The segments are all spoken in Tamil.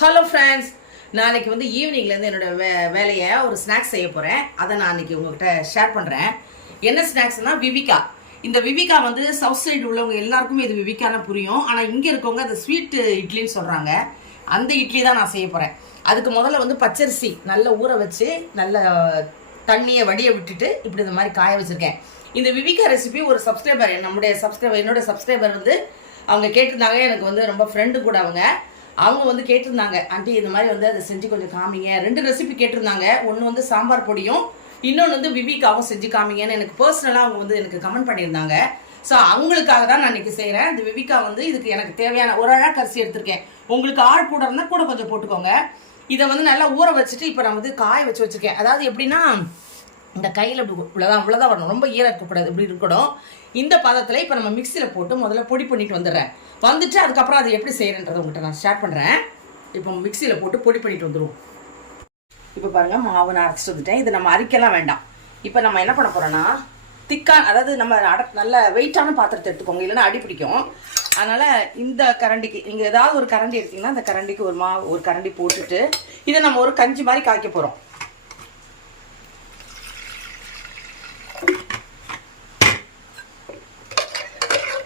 ஹலோ ஃப்ரெண்ட்ஸ் நாளைக்கு வந்து ஈவினிங்லேருந்து என்னோட வே வேலையை ஒரு ஸ்நாக்ஸ் செய்ய போகிறேன் அதை நான் இன்னைக்கு உங்கள்கிட்ட ஷேர் பண்ணுறேன் என்ன ஸ்நாக்ஸ்னா விவிகா. இந்த விவிகா வந்து சவுத் சைடு உள்ளவங்க எல்லாருக்குமே இது விவிகானா புரியும். ஆனால் இங்கே இருக்கவங்க அது ஸ்வீட்டு இட்லின்னு சொல்கிறாங்க அந்த இட்லி தான் நான் செய்ய போகிறேன் அதுக்கு முதல்ல வந்து பச்சரிசி நல்ல ஊற வச்சு நல்ல தண்ணியை வடிய விட்டுட்டு இப்படி இந்த மாதிரி காய வச்சுருக்கேன். இந்த விவிகா ரெசிபி ஒரு சப்ஸ்கிரைபர் நம்முடைய சப்ஸ்கிரைபர் என்னோட சப்ஸ்கிரைபர் வந்து அவங்க கேட்டிருந்தாங்க. எனக்கு வந்து ரொம்ப ஃப்ரெண்டு கூட அவங்க. அவங்க வந்து கேட்டிருந்தாங்க ஆண்டி இந்த மாதிரி வந்து அதை செஞ்சு கொஞ்சம் காமிங்க. ரெண்டு ரெசிபி கேட்டிருந்தாங்க. ஒன்று வந்து சாம்பார் பொடியும் இன்னொன்று வந்து விவிக்காவும் செஞ்சு காமிங்கன்னு எனக்கு பர்சனலாக அவங்க வந்து எனக்கு கமெண்ட் பண்ணியிருந்தாங்க. ஸோ அவங்களுக்காக தான் நான் இன்றைக்கி செய்கிறேன் இந்த விவிகா வந்து இதுக்கு எனக்கு தேவையான ஒரு அழகாக கரிசி எடுத்திருக்கேன். உங்களுக்கு ஆள் கூட இருந்தால் கூட கொஞ்சம் போட்டுக்கோங்க. இதை வந்து நல்லா ஊற வச்சுட்டு இப்போ நான் வந்து காய வச்சு வச்சுருக்கேன். அதாவது எப்படின்னா இந்த கையில் இப்படி இவ்வளோதான் இவ்வளோதான் வரணும். ரொம்ப ஈரம் இருக்கக்கூடாது. இப்படி இருக்கணும். இந்த பதத்தில் இப்போ நம்ம மிக்சியில் போட்டு முதல்ல பொடி பண்ணிட்டு வந்துடுறேன். வந்துட்டு அதுக்கப்புறம் அதை எப்படி செய்கிறேன்றதை உங்கள்கிட்ட நான் ஸ்டார்ட் பண்ணுறேன் இப்போ மிக்சியில் போட்டு பொடி பண்ணிட்டு வந்துடுவோம் இப்போ பாருங்கள் மாவு நான் அரைச்சிட்டு வந்துட்டேன். இது நம்ம அரிக்கலாம் வேண்டாம். இப்போ நம்ம என்ன பண்ண போகிறோன்னா திக்கான அதாவது நம்ம அட நல்ல வெயிட்டான பாத்திரத்தை எடுத்துக்கோங்க. இல்லைன்னா அடி பிடிக்கும். அதனால் இந்த கரண்டிக்கு நீங்கள் ஏதாவது ஒரு கரண்டி எடுத்திங்கன்னா அந்த கரண்டிக்கு ஒரு மாவு ஒரு கரண்டி போட்டுட்டு இதை நம்ம ஒரு கஞ்சி மாதிரி காய்க்க போகிறோம்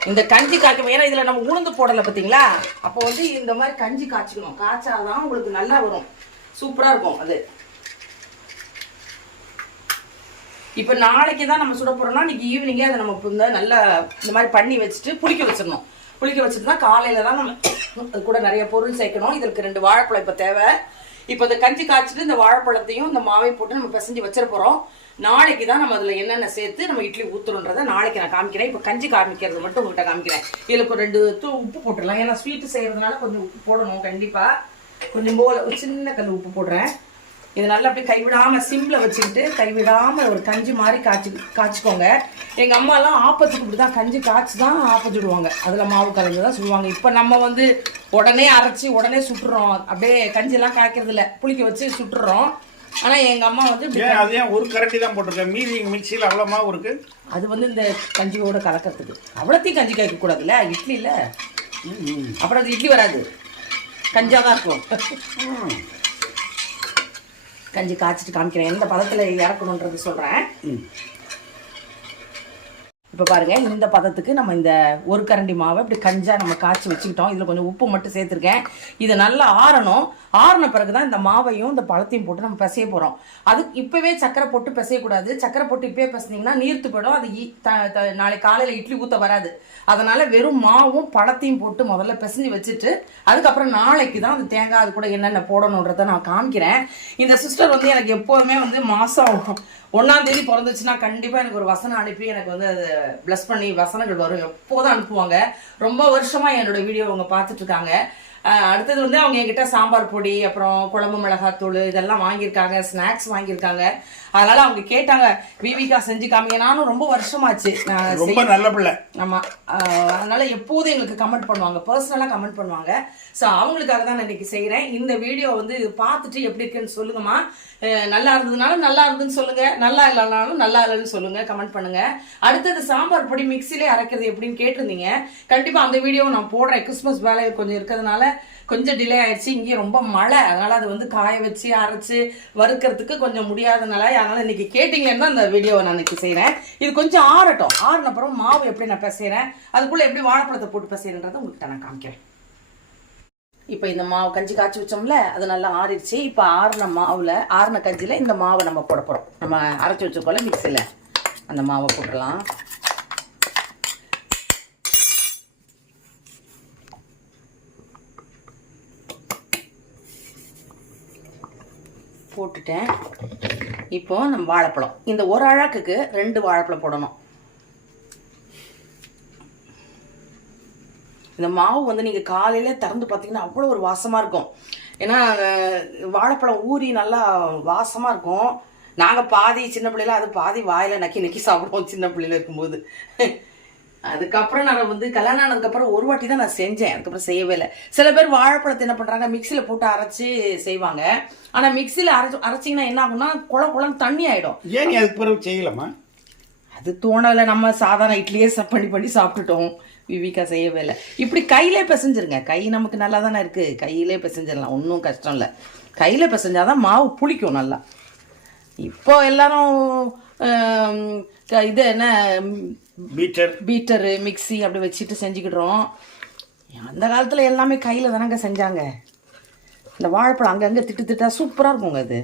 இந்த கஞ்சி காய்க்கும் ஏன்னா இதில் நம்ம உளுந்து போடலை பார்த்தீங்களா அப்போ வந்து இந்த மாதிரி கஞ்சி காய்ச்சிக்கணும். காய்ச்சாதான் உங்களுக்கு நல்லா வரும். சூப்பராக இருக்கும் அது. இப்போ நாளைக்கு தான் நம்ம சுட போகிறோம்னா இன்னைக்கு ஈவினிங்கே அதை நம்ம இப்போ நல்லா இந்த மாதிரி பண்ணி வச்சுட்டு புளிக்க வச்சிடணும். புளிக்க வச்சுட்டு தான் காலையில் தான் நம்ம அது கூட நிறைய பொருள் சேர்க்கணும். இதற்கு ரெண்டு வாழைப்பழம் இப்போ தேவை. இப்போ இந்த கஞ்சி காய்ச்சிட்டு இந்த வாழைப்பழத்தையும் இந்த மாவையும் போட்டு நம்ம பிசைஞ்சு வச்சிட போகிறோம் நாளைக்கு தான் நம்ம அதில் என்னென்ன சேர்த்து நம்ம இட்லி ஊற்றுறோன்றதை நாளைக்கு நான் காமிக்கிறேன். இப்போ கஞ்சி காமிக்கிறது மட்டும் உங்கள்கிட்ட காமிக்கிறேன். இதில் இப்போ ரெண்டு தூ உப்பு போட்டுடலாம். ஏன்னா ஸ்வீட்டு செய்கிறதுனால கொஞ்சம் உப்பு போடணும் கண்டிப்பாக கொஞ்சம் போல ஒரு சின்ன கல் உப்பு போடுறேன். இது நல்லா அப்படியே கைவிடாம சிம்ல வச்சுக்கிட்டு கைவிடாம ஒரு கஞ்சி மாதிரி காய்ச்சி காய்ச்சிக்கோங்க. எங்க அம்மாலாம் ஆப்பத்துக்கு இப்படி தான் கஞ்சி காய்ச்சி தான் ஆப்பம் சுடுவாங்க. அதுல மாவு கலந்து தான் சுடுவாங்க. இப்போ நம்ம வந்து உடனே அரைச்சி உடனே சுட்டுறோம். அப்படியே கஞ்சியெல்லாம் காய்க்கிறது இல்ல. புளிக்க வச்சு சுட்டுறோம். ஆனா எங்க அம்மா வந்து அது ஏன் ஒரு கரண்டி தான் போட்டிருக்கேன் மீதி மிக்சியில் அவ்வளோ மாவு இருக்கு. அது வந்து இந்த கஞ்சியோட கலக்கிறதுக்கு. அவ்வளோத்தையும் கஞ்சி காய்க்க கூடாதுல்ல இட்லி இல்ல? அப்புறம் அது இட்லி வராது. கஞ்சா தான் இருக்கும். கஞ்சி காய்ச்சிட்டு காமிக்கிறேன். எந்த பதத்தில் இறக்கணுன்றது சொல்கிறேன் இப்போ பாருங்க இந்த பதத்துக்கு நம்ம இந்த ஒரு கரண்டி மாவை இப்படி கஞ்சா நம்ம காய்ச்சி வச்சுக்கிட்டோம். இதில் கொஞ்சம் உப்பு மட்டும் சேர்த்துருக்கேன். இது நல்லா ஆறணும். ஆறின பிறகு தான் இந்த மாவையும் இந்த பழத்தையும் போட்டு நம்ம பிசைய போகிறோம் அது இப்போவே சக்கரை போட்டு பிசையக்கூடாது. சக்கரை போட்டு இப்போயே பிசைனீங்கன்னா நீர்த்து போயிடும். அது நாளைக்கு காலையில் இட்லி ஊற்ற வராது. அதனால் வெறும் மாவும் பழத்தையும் போட்டு முதல்ல பிசைஞ்சு வச்சுட்டு அதுக்கப்புறம் நாளைக்கு தான் அந்த தேங்காய் அது கூட என்னென்ன போடணுன்றதை நான் காமிக்கிறேன். இந்த சிஸ்டர் வந்து எனக்கு எப்போதுமே வந்து மாதம் ஒன்றாம் தேதி பிறந்துச்சுன்னா கண்டிப்பாக எனக்கு ஒரு வசனம் அனுப்பி எனக்கு வந்து அது ப்ளஸ் பண்ணி வசனங்கள் வரும். எப்போதும் அனுப்புவாங்க. ரொம்ப வருஷமாக என்னோட வீடியோ அவங்க பார்த்துட்ருக்காங்க அடுத்தது வந்து அவங்க என்கிட்ட சாம்பார் பொடி அப்புறம் குழம்பு மிளகாத்தூள் இதெல்லாம் வாங்கியிருக்காங்க ஸ்நாக்ஸ் வாங்கியிருக்காங்க. அதனால அவங்க கேட்டாங்க விவிகா செஞ்சு காமிங்க. நானும் ரொம்ப வருஷமாச்சு. ரொம்ப நல்ல பிள்ளை. ஆமா. அதனால எப்போதும் எங்களுக்கு கமெண்ட் பண்ணுவாங்க. பர்சனலாக கமெண்ட் பண்ணுவாங்க. ஸோ அவங்களுக்காக தான் நான் இன்னைக்கு செய்கிறேன் இந்த வீடியோ வந்து பார்த்துட்டு எப்படி இருக்குன்னு சொல்லுங்கம்மா. நல்லா இருந்ததுனாலும் நல்லா இருந்துன்னு சொல்லுங்க. நல்லா இல்லைனாலும் நல்லா இல்லைன்னு சொல்லுங்க. கமெண்ட் பண்ணுங்க. அடுத்தது சாம்பார் பொடி மிக்சிலே அரைக்கிறது எப்படின்னு கேட்டிருந்தீங்க. கண்டிப்பா அந்த வீடியோ நான் போடுறேன். கிறிஸ்மஸ் வேலை கொஞ்சம் இருக்கிறதுனால கொஞ்சம் டிலே ஆயிடுச்சு. இங்கேயும் ரொம்ப மழை. அதனால அது வந்து காய வச்சு அரைச்சு வறுக்கிறதுக்கு கொஞ்சம் முடியாதனால அதனால இன்னைக்கு கேட்டீங்கன்னு தான் இந்த வீடியோவை நான் இன்னைக்கு செய்கிறேன் இது கொஞ்சம் ஆறட்டும். ஆறின அப்புறம் மாவு எப்படி நான் பிசைறேன்? அதுக்குள்ள எப்படி வாழைப்பழத்தை போட்டு பிசைறேன்றதை உங்கள்கிட்ட நான் காமிக்கிறேன். இப்போ இந்த மாவு கஞ்சி காய்ச்சி வச்சோம்ல அது நல்லா ஆறிடுச்சு. இப்போ ஆறின மாவில் ஆறின கஞ்சியில் இந்த மாவை நம்ம போட போகிறோம் நம்ம அரைச்சி வச்சுருக்கோம்ல மிக்சியில் அந்த மாவை போட்டுடலாம். போட்டுட்டேன். இப்போ நம்ம வாழைப்பழம். இந்த ஒரு அழகுக்கு ரெண்டு வாழைப்பழம் போடணும். இந்த மாவு வந்து நீங்கள் காலையில திறந்து பார்த்தீங்கன்னா அவ்வளோ ஒரு வாசமாக இருக்கும். ஏன்னா வாழைப்பழம் ஊறி நல்லா வாசமாக இருக்கும். நாங்கள் பாதி சின்ன பிள்ளைல அது பாதி வாயில் நக்கி நக்கி சாப்பிடுவோம் சின்ன பிள்ளையில இருக்கும்போது. அதுக்கப்புறம் நான் வந்து கல்யாணம் ஆனதுக்கப்புறம் ஒரு வாட்டி தான் நான் செஞ்சேன். அதுக்கப்புறம் செய்யவே இல்லை சில பேர் வாழைப்பழத்தை என்ன பண்ணுறாங்க மிக்சியில் போட்டு அரைச்சி செய்வாங்க. ஆனால் மிக்சியில் அரைச்சி அரைச்சிங்கன்னா என்ன ஆகும்னா குள குளம் தண்ணி ஆகிடும் ஏன் அதுக்கு பிறகு செய்யலாமா அது தோணலை. நம்ம சாதாரண இட்லியே பண்ணி பண்ணி சாப்பிட்டுட்டோம். விவிகா செய்யவே இல்லை இப்படி கையிலே பிசைஞ்சிருங்க. கை நமக்கு நல்லா தானே இருக்குது கையிலே பிசைஞ்சிடலாம் ஒன்றும் கஷ்டம் இல்லை. கையில் பிசைஞ்சாதான் மாவு புளிக்கும் நல்லா. இப்போ எல்லாரும் இது என்ன? பீட்டர் பீட்டரு மிக்ஸி அப்படி வச்சுட்டு செஞ்சுக்கிடுறோம். அந்த காலத்தில் எல்லாமே கையில் தானங்க செஞ்சாங்க. இந்த வாழைப்பழம் அங்கங்கே திட்டு திட்டா சூப்பராக இருக்குங்க இது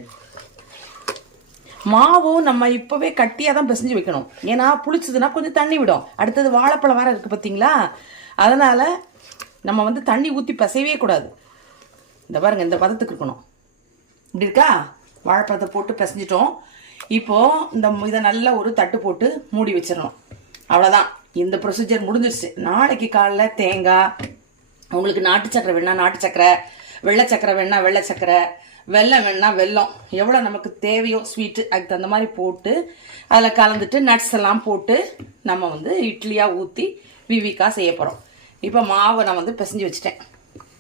மாவும் நம்ம இப்போவே கட்டியாக தான் பிசைஞ்சு வைக்கணும். ஏன்னா புளிச்சதுன்னா கொஞ்சம் தண்ணி விடும். அடுத்தது வாழைப்பழம் வேறு இருக்குது பார்த்தீங்களா அதனால் நம்ம வந்து தண்ணி ஊற்றி பிசையவே கூடாது. இந்த பாருங்க இந்த பதத்துக்கு இருக்கணும். இப்படி இருக்கா? வாழைப்பழத்தை போட்டு பிசைஞ்சிட்டோம். இப்போது இந்த இதை நல்லா ஒரு தட்டு போட்டு மூடி வச்சிடணும். அவ்வளோதான் இந்த ப்ரொசீஜர் முடிஞ்சிருச்சு. நாளைக்கு காலைல தேங்காய் உங்களுக்கு நாட்டு சக்கரை வேணா நாட்டு சக்கரை வெள்ளை சக்கரை வேணா வெள்ளை சக்கரை வெள்ளம் வேணா வெல்லம் எவ்வளோ நமக்கு தேவையோ ஸ்வீட்டு அதுக்கு தகுந்த மாதிரி போட்டு அதில் கலந்துட்டு நட்ஸ் எல்லாம் போட்டு நம்ம வந்து இட்லியாக ஊற்றி விவிக்கா செய்ய போகிறோம் இப்போ மாவை நான் வந்து பிசைஞ்சு வச்சுட்டேன்.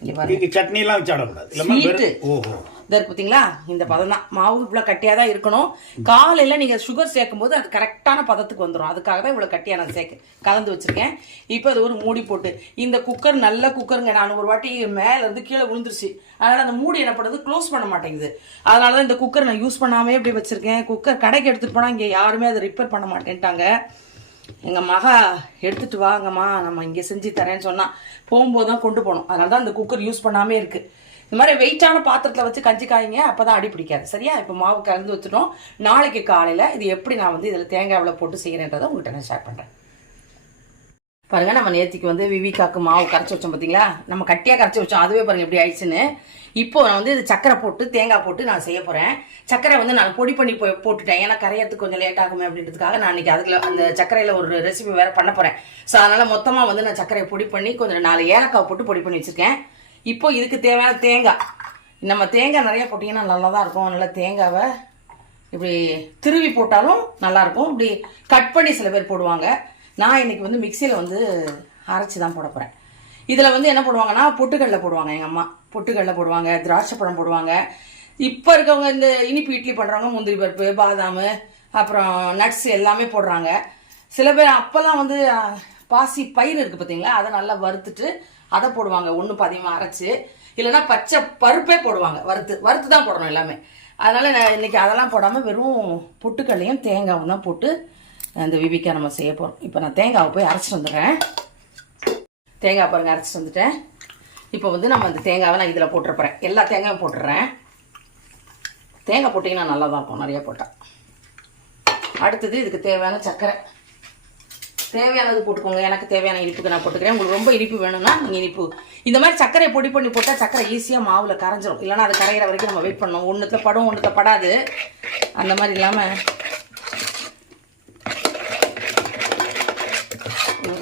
இங்கே பாருங்க. நீங்க சட்னி எல்லாம் வச்சு ஆடக்கூடாது ஓஹோ. பார்த்தீங்களா இந்த பதம் தான். மாவு இவ்வளோ கட்டியாக தான் இருக்கணும். காலையில் நீங்கள் சுகர் சேர்க்கும் போது அது கரெக்டான பதத்துக்கு வந்துடும் அதுக்காக தான் இவ்வளோ கட்டியாக நான் சேர்க்க கலந்து வச்சுருக்கேன். இப்போ அது ஒரு மூடி போட்டு இந்த குக்கர் நல்ல குக்கருங்க நான் ஒரு வாட்டி மேலே இருந்து கீழே விழுந்துருச்சு. அதனால் அந்த மூடி என்ன பண்ணுறது க்ளோஸ் பண்ண மாட்டேங்குது. அதனால தான் இந்த குக்கர் நான் யூஸ் பண்ணாமே இப்படி வச்சுருக்கேன். குக்கர் கடைக்கு எடுத்துகிட்டு போனால் இங்கே யாருமே அதை ரிப்பேர் பண்ண மாட்டேன்ட்டாங்க. எங்கள் மகா எடுத்துட்டு வாங்கம்மா நம்ம இங்கே செஞ்சு தரேன்னு சொன்னால் போகும்போது தான் கொண்டு போகணும். அதனால தான் இந்த குக்கர் யூஸ் பண்ணாமே இருக்குது இந்த மாதிரி வெயிட்டான பாத்திரத்தில் வச்சு கஞ்சி காய்ங்க அப்போ தான் அடி பிடிக்காது. சரியா? இப்போ மாவு கலந்து வச்சுட்டோம். நாளைக்கு காலையில் இது எப்படி நான் வந்து இதில் தேங்காய் எவ்வளோ போட்டு செய்கிறேன்றதை உங்கள்கிட்ட நான் ஷேர் பண்ணுறேன் பாருங்க நம்ம நேத்திக்கு வந்து விவிகாக்கு மாவு கரைச்சி வச்சோம் பார்த்தீங்களா நம்ம கட்டியாக கரைச்சி வச்சோம். அதுவே பாருங்க எப்படி ஆயிடுச்சுன்னு. இப்போ நான் வந்து இது சக்கரை போட்டு தேங்காய் போட்டு நான் செய்ய போகிறேன் சக்கரை வந்து நான் பொடி பண்ணி போய் போட்டுட்டேன். ஏன்னா கரையறதுக்கு கொஞ்சம் லேட் ஆகுமே அப்படின்றதுக்காக நான் இன்னைக்கு அதுல அந்த சக்கரையில் ஒரு ரெசிபி வேற பண்ண போகிறேன் ஸோ அதனால் மொத்தமாக வந்து நான் சக்கரையை பொடி பண்ணி கொஞ்சம் நாலு ஏலக்காய் போட்டு பொடி பண்ணி வச்சுருக்கேன். இப்போ இதுக்கு தேவையான தேங்காய். நம்ம தேங்காய் நிறைய போட்டிங்கன்னா நல்லா தான் இருக்கும். நல்லா தேங்காவை இப்படி திருவி போட்டாலும் நல்லாயிருக்கும் இப்படி கட் பண்ணி சில பேர் போடுவாங்க. நான் இன்றைக்கி வந்து மிக்சியில் வந்து அரைச்சி தான் போட போகிறேன் இதில் வந்து என்ன போடுவாங்கன்னா பொட்டுக்கடலை போடுவாங்க எங்கள் அம்மா. பொட்டுக்கடலை போடுவாங்க திராட்சை பழம் போடுவாங்க. இப்போ இருக்கவங்க இந்த இனிப்பு இட்லி பண்ணுறவங்க முந்திரி பருப்பு பாதாம் அப்புறம் நட்ஸ் எல்லாமே போடுறாங்க. சில பேர் அப்போல்லாம் வந்து பாசி பயிர் இருக்குது பார்த்தீங்களா அதை நல்லா வறுத்துட்டு அதை போடுவாங்க. ஒன்று பதியமாக அரைச்சி. இல்லைன்னா பச்சை பருப்பே போடுவாங்க. வறுத்து வறுத்து தான் போடணும் எல்லாமே. அதனால் நான் இன்றைக்கி அதெல்லாம் போடாமல் வெறும் பொட்டுக்கல்லையும் தேங்காவும் தான் போட்டு அந்த விவிக்கா நம்ம செய்ய போகிறோம் இப்போ நான் தேங்காவை போய் அரைச்சிட்டு வந்துடுறேன். தேங்காய் பாருங்க அரைச்சிட்டு வந்துட்டேன். இப்போ வந்து நம்ம அந்த தேங்காவை நான் இதில் போட்டுற எல்லா தேங்காயும் போட்டுடுறேன் தேங்காய் போட்டிங்கன்னா நல்லா தான் இருக்கும் நிறைய போட்டால் அடுத்தது இதுக்கு தேவையான சர்க்கரை. தேவையானது போட்டுக்கோங்க. எனக்கு தேவையான இனிப்புக்கு நான் போட்டுக்கிறேன். உங்களுக்கு ரொம்ப இனிப்பு வேணும்னா நீங்கள் இனிப்பு. இந்த மாதிரி சர்க்கரை பொடி பண்ணி போட்டால் சர்க்கரை ஈஸியாக மாவில் கரைஞ்சிரும். இல்லைன்னா அது கரையிற வரைக்கும் நம்ம வெயிட் பண்ணணும். ஒன்றுத்தில் படம் ஒன்றுத்த படாது. அந்த மாதிரி இல்லாமல்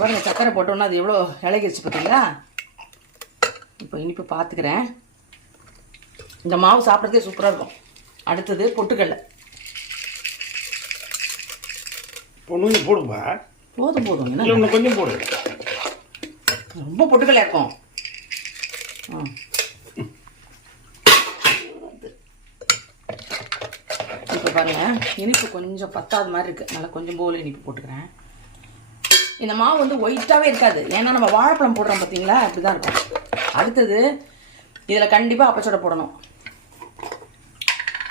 இங்க பாருங்க சர்க்கரை போட்டோன்னா அது எவ்வளோ இலகிருச்சு பார்த்தீங்களா? இப்போ இனிப்பு பார்த்துக்கிறேன். இந்த மாவு சாப்பிட்றதே சூப்பராக இருக்கும். அடுத்தது பொட்டுக்கடலை. பொண்ணு போடுப்பா. போதும் போதும். என்ன? கொஞ்சம் போடு. ரொம்ப பொட்டுக்கடலை இருக்கும்? ஆ. இப்போ பாருங்க இனிப்பு கொஞ்சம் பத்தாத மாதிரி இருக்கு. நல்லா கொஞ்சம் போல இனிப்பு போட்டுக்கிறேன். இந்த மாவு வந்து ஒயிட்டாகவே இருக்காது. ஏன்னா நம்ம வாழைப்பழம் போடுறோம் பார்த்தீங்களா அப்படி தான் இருக்கும். அடுத்தது இதில் கண்டிப்பாக அப்பச்சோட போடணும்.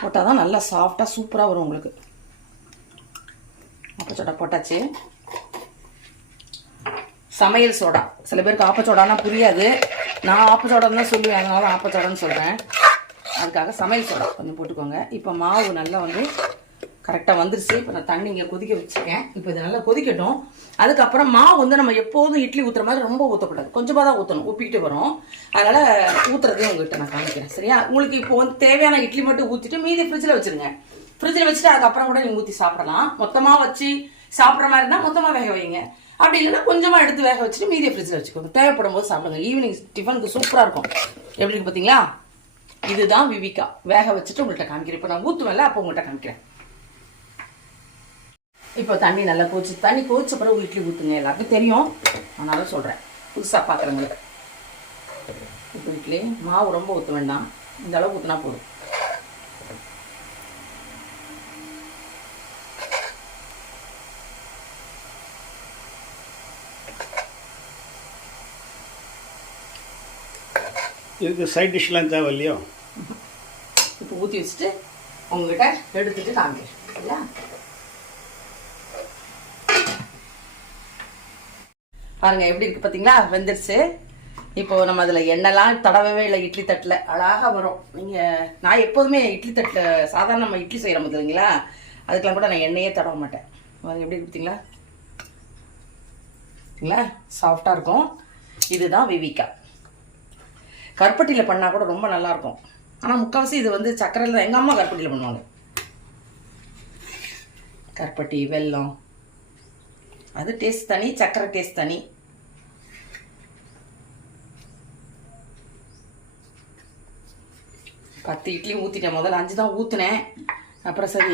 போட்டால் தான் நல்லா சாஃப்டாக சூப்பராக வரும் உங்களுக்கு. அப்பச்சோட போட்டாச்சு. சமையல் சோடா. சில பேருக்கு ஆப்பச்சோடானா புரியாது. நான் ஆப்பச்சோடான்னு தான் சொல்லுவேன். அதனால ஆப்பச்சோடன்னு ஆப்பச்சோடான்னு சொல்கிறேன் அதுக்காக சமையல் சோடா கொஞ்சம் போட்டுக்கோங்க. இப்போ மாவு நல்லா வந்து கரெக்டாக வந்துருச்சு. இப்போ நான் தண்ணி இங்கே கொதிக்க வச்சுருக்கேன். இப்போ இது நல்லா கொதிக்கட்டும். அதுக்கப்புறம் மாவு வந்து நம்ம எப்போதும் இட்லி ஊற்றுற மாதிரி ரொம்ப ஊற்றக்கூடாது கொஞ்சமாக தான் ஊற்றணும் உப்பிக்கிட்டு வரும். அதனால் ஊற்றுறதே உங்கள்கிட்ட நான் காமிக்கிறேன். சரியா? உங்களுக்கு இப்போ வந்து தேவையான இட்லி மட்டும் ஊற்றிட்டு மீதி ஃப்ரிட்ஜில் வச்சுருங்க. ஃப்ரிட்ஜில் வச்சுட்டு அதுக்கப்புறம் கூட நீங்கள் ஊற்றி சாப்பிடலாம். மொத்தமாக வச்சு சாப்பிட்ற மாதிரி இருந்தால் மொத்தமாக வேக வைங்க. அப்படி இல்லைன்னா கொஞ்சமாக எடுத்து வேக வச்சுட்டு மீதியை ஃப்ரிட்ஜில் வச்சுக்கோங்க. தேவைப்படும் போது சாப்பிடுங்க. ஈவினிங் டிஃபனுக்கு சூப்பராக இருக்கும். எப்படி பார்த்தீங்களா இதுதான் விவிகா. வேக வச்சுட்டு உங்கள்கிட்ட காமிக்கிறேன். இப்போ நான் ஊற்றுவேன்ல அப்போ உங்கள்கிட்ட காமிக்கிறேன். இப்போ தண்ணி நல்லா கோச்சு தண்ணி கோச்சு பிறகு இட்லி ஊற்றுங்க எல்லாருக்கும் தெரியும். அதனால சொல்கிறேன் புதுசாக பார்க்குறவங்களுக்கு இப்போ இட்லி மாவு ரொம்ப ஊற்ற வேண்டாம். இந்த அளவு ஊற்றினா போதும். இதுக்கு சைட் டிஷ்லாம் தேவை இல்லையோ? இப்போ ஊற்றி வச்சுட்டு உங்ககிட்ட எடுத்துட்டு காமிக்கிறேன். இல்லையா பாருங்க எப்படி இருக்கு பார்த்தீங்களா வெந்துருச்சு. இப்போ நம்ம அதில் எண்ணெய்லாம் தடவவே இல்லை இட்லி தட்டில். அழகாக வரும். நீங்கள் நான் எப்போதுமே இட்லி தட்டில் சாதாரண நம்ம இட்லி செய்கிற இல்லைங்களா அதுக்கெல்லாம் கூட நான் எண்ணெயே தடவ மாட்டேன். பாருங்க எப்படி பார்த்தீங்களா பார்த்தீங்களா சாஃப்டாக இருக்கும். இதுதான் விவிகா. கருப்பட்டியில் பண்ணால் கூட ரொம்ப நல்லா இருக்கும் ஆனால் முக்கால்வாசி இது வந்து சக்கரையில் தான். எங்கள் அம்மா கருப்பட்டியில் பண்ணுவாங்க. கருப்பட்டி வெல்லம் அது டேஸ்ட் தனி சக்கரை டேஸ்ட் தனி. பத்து இட்லி ஊற்றிட்டேன் முதல்ல அஞ்சு தான் ஊற்றுனேன் அப்புறம் சரி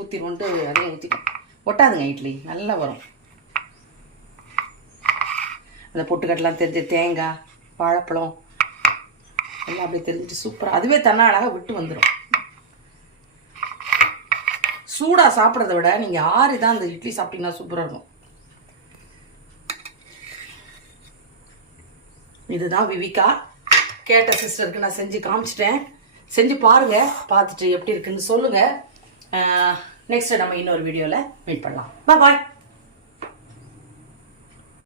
ஊற்றிடுவோன்ட்டு அதையும் ஊற்றிட்டேன் ஒட்டாதுங்க இட்லி நல்லா வரும். அந்த பொட்டுக்கட்டெலாம் தெரிஞ்சு தேங்காய் வாழைப்பழம் எல்லாம் அப்படியே தெரிஞ்சுட்டு சூப்பராக அதுவே தன்னாலாக விட்டு வந்துடும் சூடாக சாப்பிட்றத விட நீங்கள் ஆறு தான் அந்த இட்லி சாப்பிட்டிங்கன்னா சூப்பராக இருக்கும். இதுதான் விவிகா. கேட்ட சிஸ்டருக்கு நான் செஞ்சு காமிச்சிட்டேன். செஞ்சு பாருங்கள் பார்த்துட்டு எப்படி இருக்குன்னு சொல்லுங்கள் நெக்ஸ்ட் நம்ம இன்னொரு வீடியோவில் மீட் பண்ணலாம். பாய்